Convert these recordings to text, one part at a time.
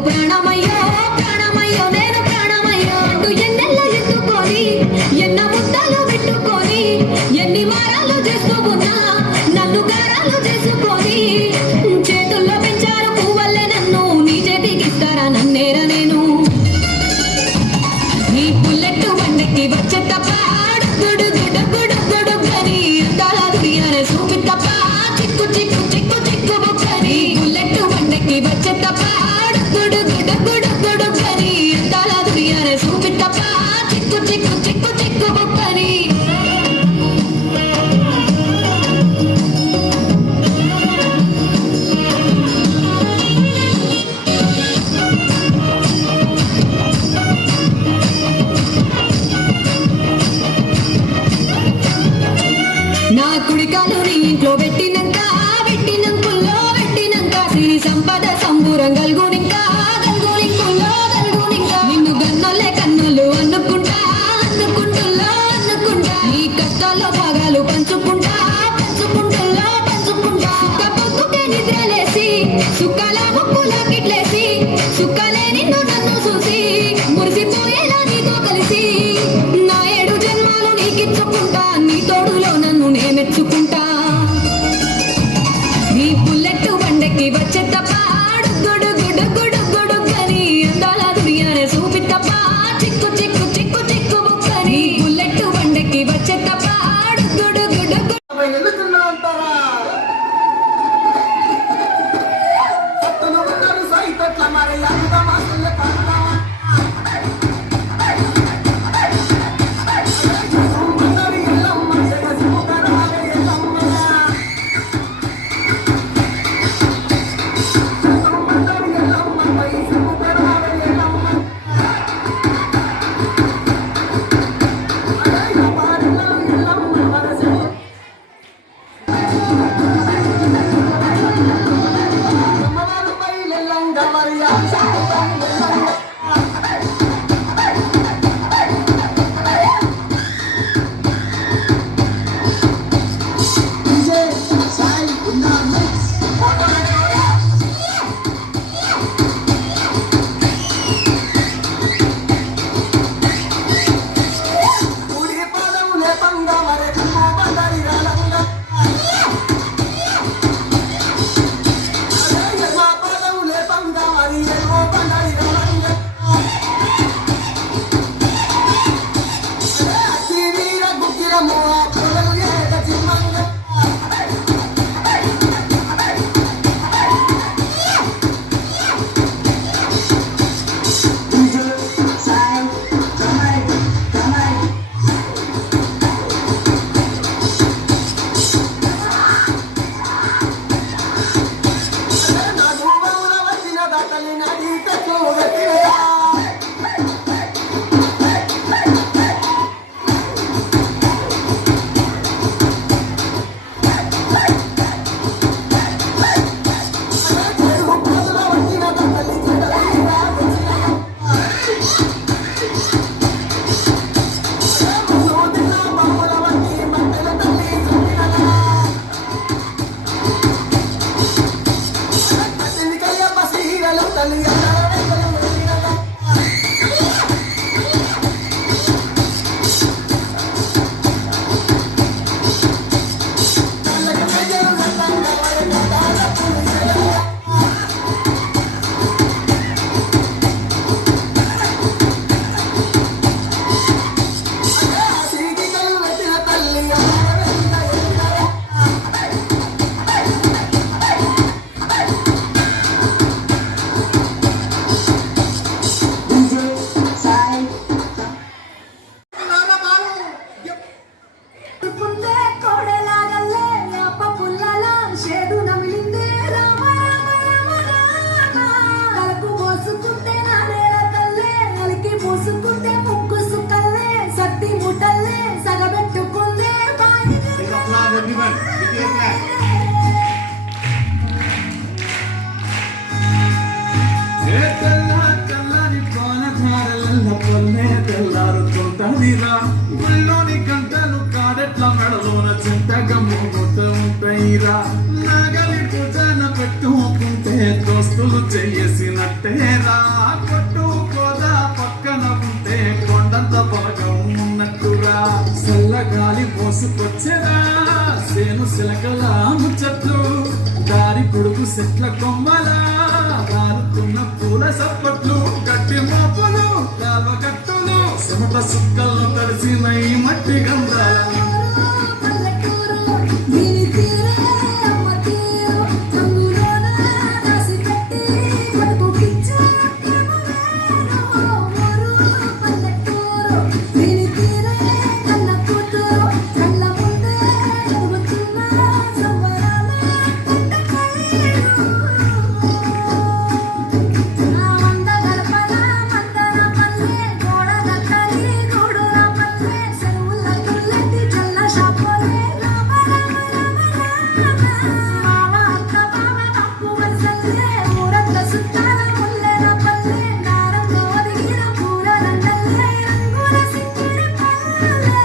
ప్రాణమయ్యో ప్రాణమయ్యో నేను ప్రాణమయ్యో ఎన్నెల్ల బండకి వచ్చే తప్ప గుడు గుడు గుడు గుడు గని అందాల దునియానే చూపి తప్ప చిక్కు చిక్కు చిక్కు చిక్కు బుక్కని బుల్లెట్ బండకి వచ్చే తప్ప గుడు గుడు గుడు గుడు గని అందాల దునియానే చూపి తప్ప చిక్కు చిక్కు చిక్కు చిక్కు బుక్కని నా కుడికాలు నీ ఇంట్లో పెట్టినంక సిరి సంపద సంబూరం గల్గునింక నిన్ను గన్నోలే కన్నులు అనుకుంటా నీ కష్టాల్లో భాగాలు పంచుకుంటా పొద్దుకే నిద్రలేసి సుఖాల ముక్కుల కిట్లేసి సుఖాలే నిన్ను నన్ను చూసి మురిసిపోయేలా నీతో కలిసి నా 7 జన్మాలు నీకిచ్చుకుంటా నీ తోడులో నన్ను నే మెచ్చుకుంటా నీ బుల్లెట్ బండకి వచ్చే తప్ప గుడు గుడు గుడు గుడు గని అందాల దునియానే చూపి తప్ప చిక్కు చిక్కు చిక్కు చిక్కు బుక్కని బుల్లెట్ బండకి వచ్చే తప్ప గుడు గుడు గుడు గుళ్ళోని గంటలు కాడెట్ల మెడలోన చింతగా మోగుతూ ఉంటాయిరా నగలి పూజన పెట్టుకుంటే దోస్తులు చేసినట్టేరా కొట్టుకోదా పక్కన ఉంటే కొండంత బాగా ఉన్నట్టురా చల్లగాలి మోసుకొచ్చేరా సేను సిలకల ముచ్చట్లు దారి పొడుగు సెట్ల కొమ్మలా దారుతున్న పూల సప్పట్లు గట్టి మోపులు కాల్వ కట్టులు చెమట సుక్కలు కలిసిన ఈ మట్టి గంధాల పల్లెటూరు దీని తీరే అమ్మ తీరు రంగులోన దాసిపెట్టి కడుపుకిచ్చే ప్రేమ వేరు ఊరు పల్లెటూరు దీని తీరే కన్న కూతురు కళ్ళ ముందే చదువుతున్న సంబరాల పంట కళ్ళేరు ఆ వంద గడపల మందర పల్లె గోడ దక్కలి గూడుర పల్లె చెరువుల తుల్లెట్టి చల్ల షాపోలే రామ రామ రామ రామ మామ అక్క బావ పప్పు వరసల్లే ఊరంత సుట్టాల ముల్లెర పల్లె నారంతో దిగిన పూల దండల్లే రంగుల సింగిడి పల్లె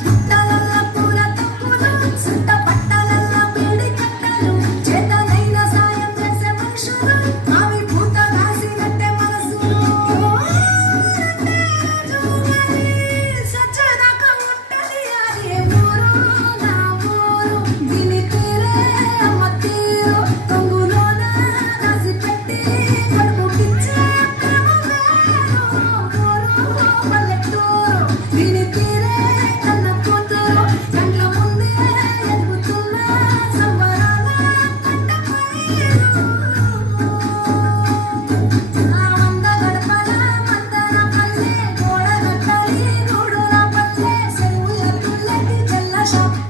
పుట్టలల్ల పూల తప్పులు సుట్ట పట్టలల్ల వేడి కట్టలు చేతనైన సాయం చేసే మనుషులు అవి పూత రాసినట్టే మనసులు సచ్చదాకా ఉంటది అదే ఊరు నా ఊరు దీని తీరే అమ్మ తీరు రంగులోన రాసిపెట్టి కడుపుకిచ్చే ప్రేమ వేరు ఊరు పల్లెటూరు దీని తీరే కన్న కూతురు కండ్ల ముందే ఎదుగుతున్న సంబరాల పంట పైరు ఆ వంద గడపల మందర పల్లె గోడ దక్కలి గూడుర పల్లె చెరువుల తుల్లెట్టి చల్ల షాప్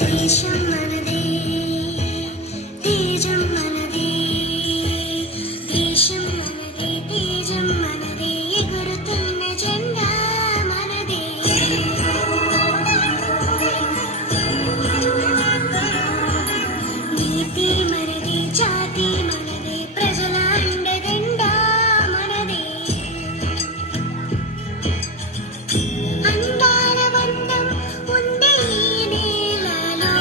దేశం మనదే తేజం మనదే దేశం మనదే తేజం మనదే ఎగురుతున్న జెండా మనదే నీతి మనదే జాతి మనదే ప్రజల అండదండా మనదే అందాల బంధం ఉంది ఈ నేలలో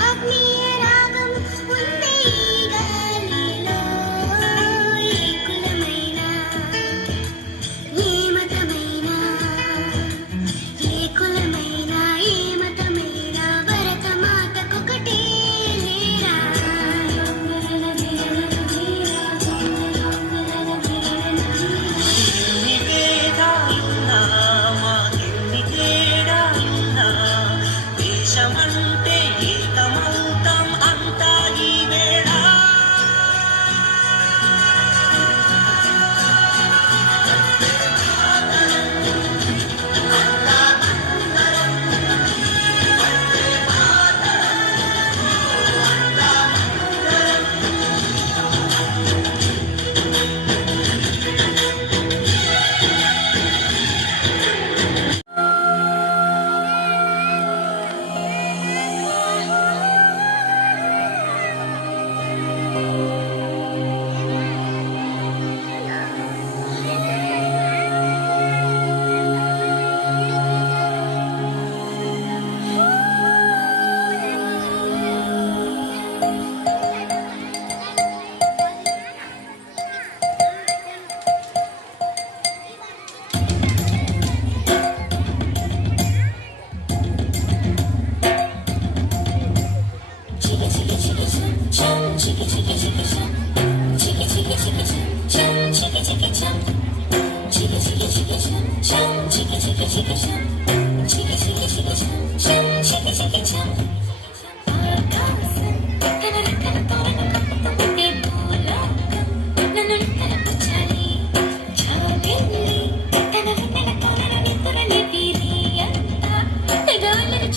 ఆత్మీయ రాగం ఉంది ఈ గాలిలో ఏ కులమైనా ఏ మతమైనా ఏ కులమైనా ఏ మతమైనా భరతమాతకొకటే లేరా ఎన్ని భేదాలున్నా మాకెన్ని తేడాలున్నా దేశమంటే ఏకమౌతం అంతా ఈ వేళ చాలెల్లి తన వెన్నెల తోరణని తురలి తీరి అంతా తెగాలని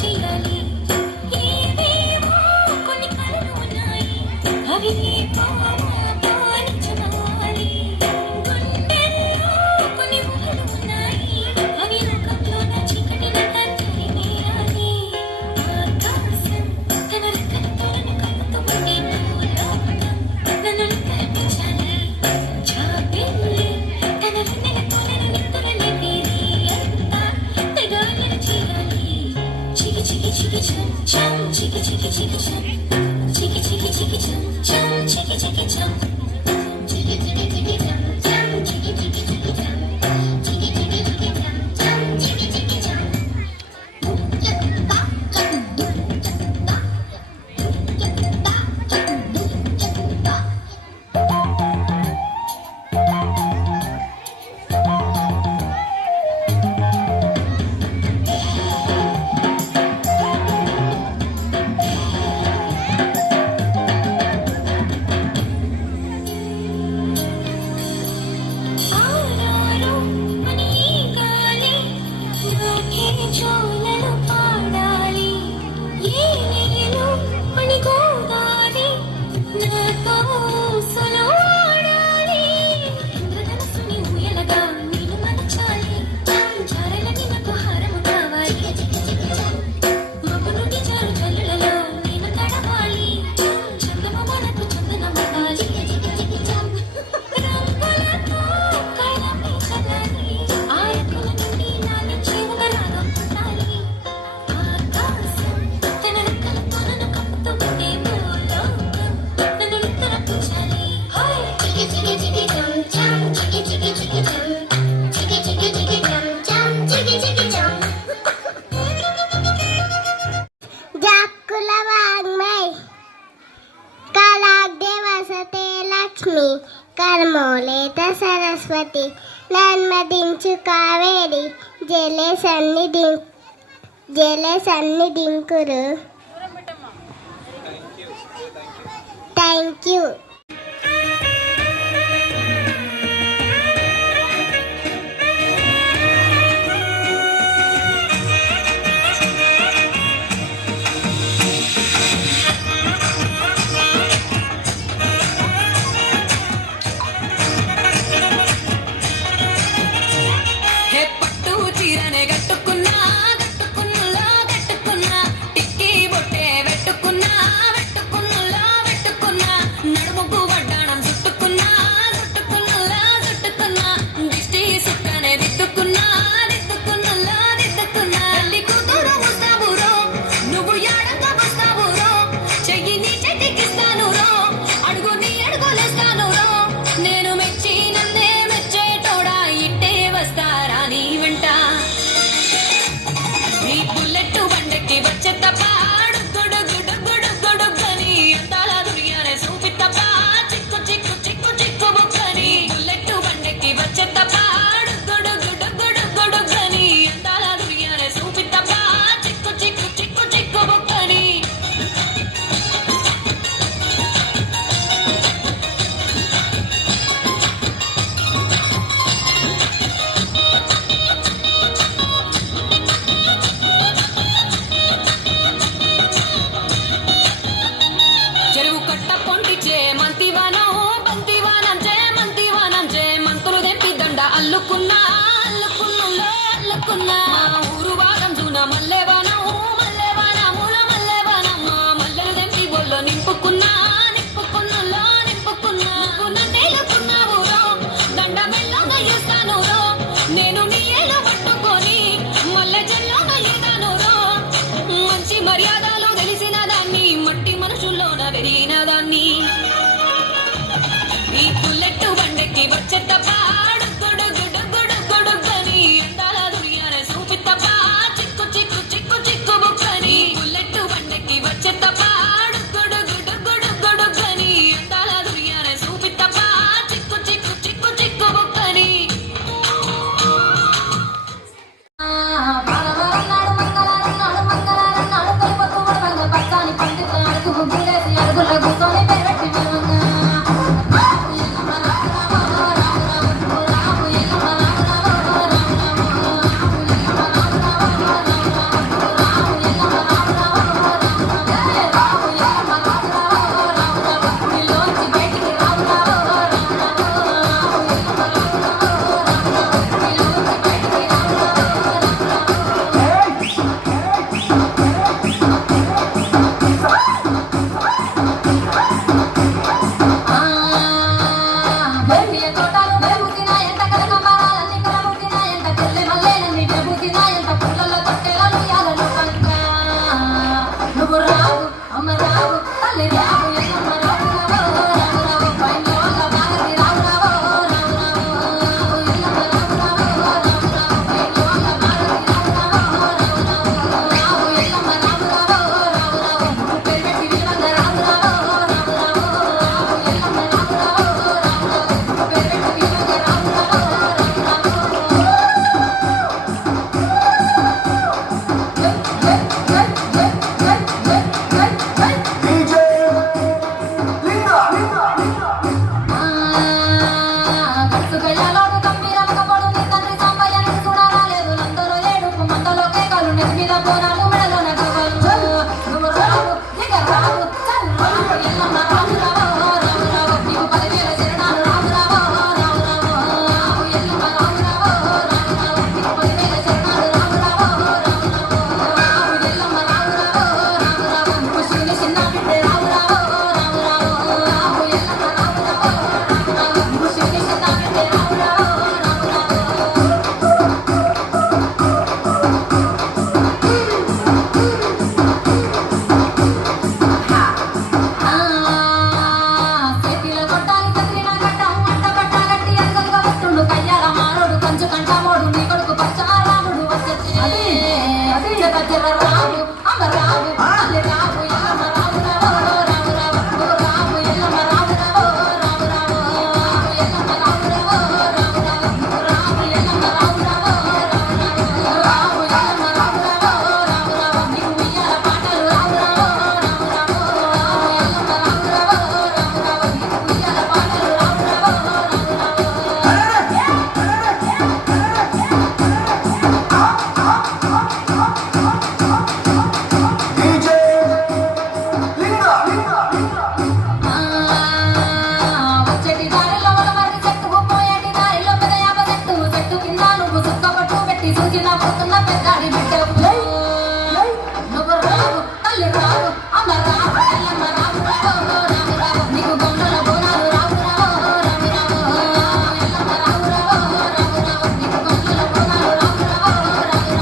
chum, chicka chicka chicka chum, chicka chicka chicka chum, chum, chicka chicka chum, chicka chicka chicka chum, chum, chicka chicka chicka chum, chicka chicka chicka chum, chum, chicka chicka chum. ఆరారు అని గాలి నాకే జోలలు పాడాలి ఏలేలు అని గోదారి నాతో సలాడాలి ఇంద్రధనస్సుని ఊయలగా నేను మలచాలి చారలని నాకు హారము కావాలి మబ్బునుండి జారు జల్లులలో నేను తడవాలి చందమామలకు చందనమవ్వాలి రంగులతో కళ్ళపై చల్లాలి ఆయకుల నుండి నాలో జీవనరాగం పుట్టాలి ఆకాశం తన రెక్కలతో నన్ను కప్పుతూ ఉంటే భూలోకం నన్ను నిద్రపుచ్చాలి చికి చికి చికి చం చం చికి చికి చికి చం చికి చికి చికి చం చం చికి చికి చం జాక్కుల వాగ్మై కళాగ్దే వసతే లక్ష్మి కర్మోలేత సరస్వతి నన్మదించు కావేరి జలే సన్నిధింకురు థ్యాంక్ యూ హే పట్టు చీరనే కట్టుకున్నా కట్టుకున్నలో కట్టుకున్నా టిక్కీ బొట్టే పెట్టుకున్నా పెట్టుకున్నలో పెట్టుకున్నా నడుముకు వడ్డాణం చుట్టుకున్నా చుట్టుకున్నలో చుట్టుకున్నా దిష్టి సుక్కనే దిద్దుకున్నా దిద్దుకున్నలో దిద్దుకున్నా తల్లి కూతురు వస్తావురో నువ్వు యాడంగా వస్తావురో చెయ్యి నీ చేతికిస్తాను రో అడుగు నీ అడుగులేస్తాను రో నేను మెచ్చి నన్నే మెచ్చేటోడా ఇట్టే వస్తారా నీ వెంట నీ బుల్లెట్ బండెక్కి వచ్చే తప్ప గుడు గుడు గుడు గుడు గని అందాల దునియానే చూపి తప్ప చిక్కు చిక్కు చిక్కు చిక్కు బుక్కని బుల్లెట్ బండెక్కి వచ్చే తప్ప గుడు గుడు గుడు గుడు గని అందాల దునియానే చూపి తప్ప చిక్కు చిక్కు చిక్కు చిక్కు బుక్కని చెరువు కట్ట పొంటిచే మంతివానం మంతివానం చే మంతులు దెంపి దండ అల్లుకున్నా అల్లుకున్నులో అల్లుకున్నా మా ఊరు వారం జూన మల్లెవానముల మల్లెవానమ్మ మల్లెలు దెంపి బొల్లో నింపుకున్నా నింపుకున్నులో నింపుకున్నా నువ్వు నన్నేలుకున్నావు రో దండ మెల్లోగా ఇస్తాను రో నేను నీ ఏలు పట్టుకొని మల్లె చెల్లోగా ఇస్తాను రో మంచి మర్యాదలు తెలిసిన దాన్ని మట్టి మనుషుల్లోన పెరిగిన దాన్ని ఈ బుల్లెట్ బండెక్కి వచ్చే తప్ప గుడు గుడు గుడు గుడు గని అందాల దునియానే చూపి మెడల బోనాలు మెడలోన గవ్వలు నువ్వు రావు ఇక రావు చల్ రావు ఎల్లమ్మ రావు రావు రావు రావు నీకు 10,000 శరణాలు రావు రావు రావు రావు రావు ఎల్లమ్మ రావు రావు రావు రావు నీకు 10,000 శరణాలు రావు రావు రావు రావు రావు ఎల్లమ్మ రావు రావు రావు రావు నువ్వు చిన్న బిడ్డ రావు రావు రావు రావు రావు ఎల్లమ్మ రావు రావు రావు రావు నువ్వు చిన్న బిడ్డ రావు రావు రావు రావు చేతిల కొట్టాలి కత్తిన గడ్డం అంట పట్ట గట్టి అసలుగా వస్తుండు కయ్యాల మారోడు కంచు కంటామోడు నీ కొడుకు పచ్చరాముడు వచ్చే చెర చెర రావు అమ్మ రావు అల్లి రావు ఎల్లమ్మ రావు రావు రావు రావు నువ్వు రావు ఎల్లమ్మ రావు రావు రావు రావు రావు ఎల్లమ్మ రావు రావు రావు రావు నువ్వు రావు ఎల్లమ్మ రావు రావు రావు రావు రావు ఎల్లమ్మ రావు రావు రావు రావు నీకు ఉయ్యాల పాటలు రావు రావు రావు రావు రావు ఎల్లమ్మ రావు రావు రావు రావు నీకు ఉయ్యాల పాటలు రావు రావు రావు డీజే లింగా వచ్చేటి దారిలో వలమర్రి చెట్టు పోయేటి దారిలో పెద్ద యాప చెట్టు చెట్టు కింద నువ్వు సుక్క పట్టు పెట్టి చూసి నవ్వుతున్న పెద్దాడి బిడ్డ నువ్వు రావు తల్లి రావు అమ్మ రావు ఎల్లమ్మ రావు రావు రావు రావు నీకు గొంగళ బోనాలు రావు రావు రావు రావు ఎల్లమ్మ రావు రావు రావు రావు నీకు గొంగళ బోనాలు రావు రావు రావు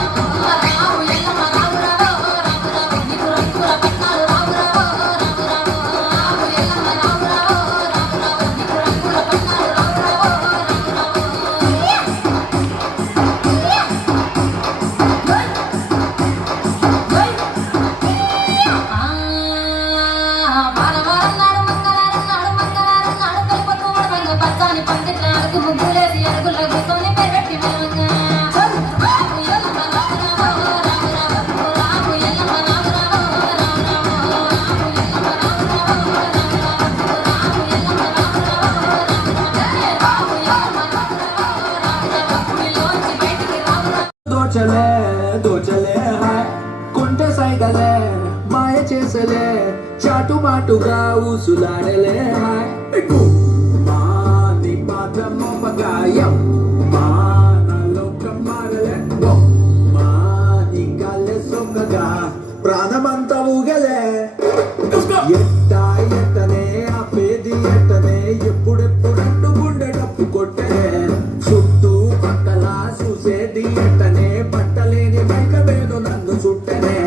రావు ఎల్లమ్మ రావు రావు రావు రావు నీకు రంగుల పట్నాలు రావు రావు రావు రావు ఎల్లమ్మ రావు రావు రావు రావు నీకు రంగుల పట్నాలు రావు వారం నాడు మంగళవారం నాడు కలిపొద్దు ఉడవంగా పచ్చాని పందిట్ల అడుగు ముగ్గులేసి అడుగుల్లో కూర్చొని పెరగట్టి మెలవంగా రావు ఎల్లమ్మ రావు రావు రావు రావు రావు ఎల్లమ్మ రావు రావు రావు రావు రావు ఎల్లమ్మ రావు రావు రావు రావు రావు ఎల్లమ్మ రావు రావు రావు ఎల్లమ్మ రావు రావు గుడిలోంచి బయటికి రావు రావు దోచలే దోచలే హాయ్ కొంటె సైగలే మాయ చేసలే చాటు మాటుగా ఊసులాడలే హాయ్ మా నీ పాత మోపగాయం మా నలోకం మారలే మా నీ గాలే సొక్కగా ప్రాణమంతా ఊగలే ఎట్ట ఎట్టనే ఆపేది ఎట్టనే ఎప్పుడెప్పుడంటూ గుండె డప్పు కొట్టే చుట్టూ పక్కల చూసేది ఎట్టనే పట్టలేని బయట వేలు నన్ను చుట్టనే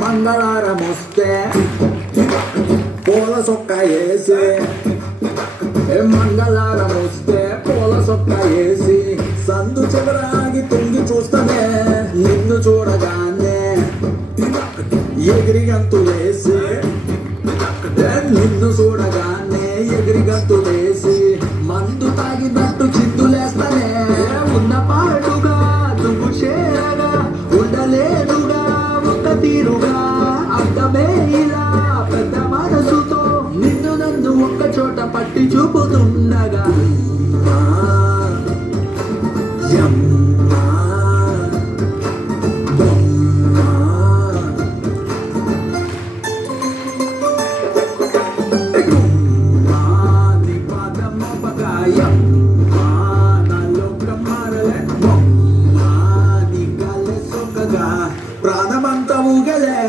మంగళవారం వస్తే పూల సొక్క వేసి మంగళవారం వస్తే పూల సొక్క వేసి సందు చివరాగి తుంగి చూస్తానే నిన్ను చూడగానే ఎగిరి గంతులేసి నిన్ను చూడగానే ఎగిరి గంతులేసి మందు తాగినట్టు చిందులేస్తానే ఉన్న పాటుగా నువ్వు చేరగా ఉండలేదుగా ఒక తీరుగా అర్థమే ఇలా పెద్ద మనసుతో నిన్ను నన్ను ఒక్క చోట పట్టి చూపుతుండగా యమ్మా, బొమ్మా. గుమ్మా, నీ పాదం మోపగాయం. మా నాలోకం మారలే. బొమ్మా, నీ గాలే సొక్కగా ప్రాణమంతా ఊగలే.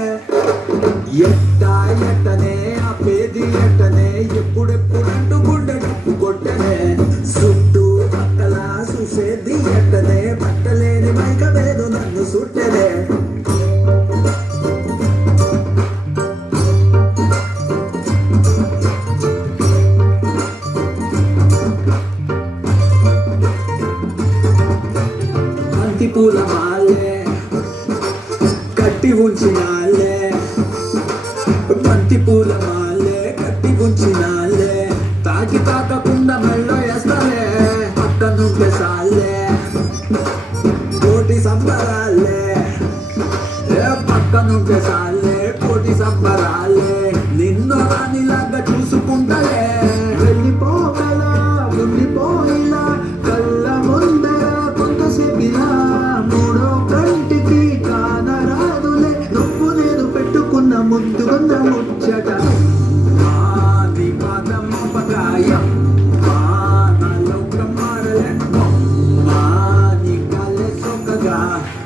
ఎట్ట ఎట్టనే ఆపేది ఎట్టనే ఎప్పుడెప్పుడంటూ గుండె డప్పు కొట్టనే చుట్టూ పక్కల చూసేది ఎట్టనే పట్టలేని మైక వేదు నన్ను సుట్టనే బంతి పూల మాలే కట్టి ఉంచినాలే బంతి పూల మాలే కట్టి ఉంచినాలే తాకి తాకకుండా మెళ్ళో వేస్తాలే పట్ట నుండే సాలే కోటి సంబరాలే పక్క నుండే సాలే కోటి సంబరాలే ముచ్చట నీ పాదం పగాయం నాలో బ్రహ్మాడలే నీ కళ్ళే సొక్కగా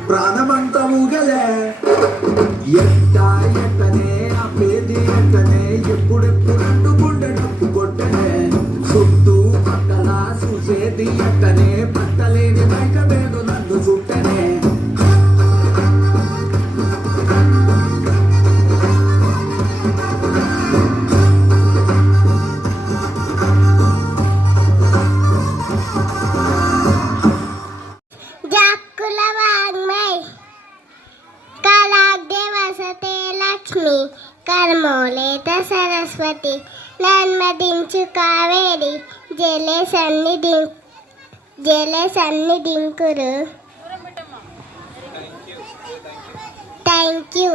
ప్రాణమంతా ఊగలే ఎట్టనే ఆ పేది ఎట్టనే ఎప్పుడెప్పుడు గుండె డప్పు కొట్టనే చుట్టూ పక్కల చూసేది ఎట్టనే పట్టలేని బయట మీద నన్ను చుట్టనే జాక్కుల వాగ్మై కళాగ్దే వసతే లక్ష్మి కర్మోలేత సరస్వతి నన్మదించు కావేరి జలే సన్నిధింకురు థ్యాంక్ యూ